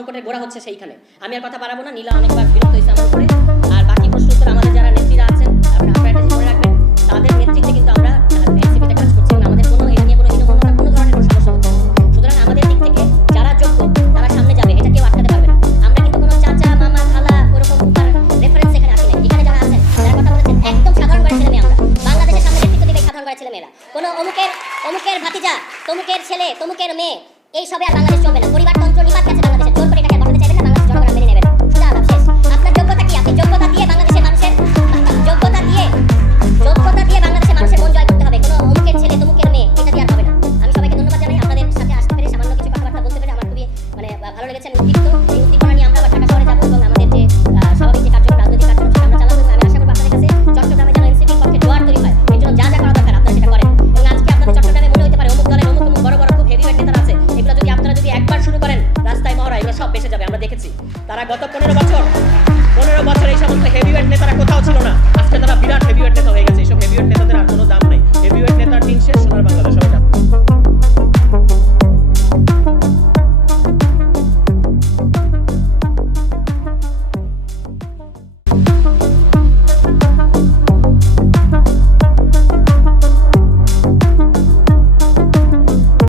সংকটের গোড়া হচ্ছে সেইখানে। আমি আর কথা বাড়াবো না, নীলা অনেকবার বিরক্ত হয়েছে আমার উপরে। আর বাকি প্রশ্ন উত্তর আমাদের যারা নেত্রীরা আছেন আপনারা একটা জিনিস মনে রাখবেন, তাদের নেতৃত্বে কিন্তু আমরা এনসিপিতে কাজ করছি এবং আমাদের কোনো এই নিয়ে কোনো হীনমন্যতা কোনো ধরনের কোনো সমস্যা হচ্ছে না। সুতরাং আমাদের দিক থেকে যারা যোগ্য তারা সামনে যাবে, এটা কেউ আটকাতে পারবে না। আমরা কিন্তু কোনো চাচা মামা খালা ওরকম তার রেফারেন্স এখানে আসি নাই। এখানে যারা আছেন যারা কথা বলেছেন একদম সাধারণ ঘরের ছেলে মেয়ে। আমরা বাংলাদেশের সামনে নেতৃত্ব দিবে সাধারণ ঘরের ছেলে মেয়েরা। কোনো অমুকের ভাতিজা, তমুকের ছেলে, তমুকের মেয়ে, এই সবে আর বাংলাদেশ চলবে না। পরিবারতন্ত্র নিপাত গেছে বাংলাদেশে। জোর করে এটাকে বসাতে চাইবেন না, বাংলাদেশ জনগণ মেনে নেবেন। সোজা আলাপ শেষ। আপনার যোগ্যতা কি? আপনি যোগ্যতা দিয়ে বাংলাদেশের মানুষের যোগ্যতা দিয়ে বাংলাদেশের মানুষের মন জয় করতে হবে। কোনো অমুকের ছেলে তমুকের মেয়ে এটা দিয়ে আর হবে না। আমি সবাইকে ধন্যবাদ জানাই। আপনাদের সাথে আসতে পেরে সামান্য কিছু কথাবার্তা বলতে পেরে আমার খুবই ভালো লেগেছে। আমি উদ্দীপ্ত। এই উদ্দীপনা নিয়ে আমরা আবার ঢাকা শহরে যাবো এবং আমাদের যে স্বাভাবিক যে কার্যক্রম, রাজনৈতিক কার্যক্রম সেটা আমরা চালাবো। এবং আমি আশা করবো আপনাদের কাছে চট্টগ্রামে যেন এনসিপির পক্ষে জোয়ার তৈরি হয়। এর জন্য যা যা করা দরকার আপনারা সেটা করেন। এবং আজকে আপনাদের চট্টগ্রামে মনে হতে পারে অমুক দলের অমুক বড় বড় খুব হেভিওয়েট নেতারা আছে, এগুলো যদি আপনারা যদি একবার শুরু করেন রাস্তায় মহড়া, এগুলো সব বেঁচে যাবে। আমরা দেখেছি তারা গত 15 বছর এই সমস্ত হেভিওয়েট নেতারা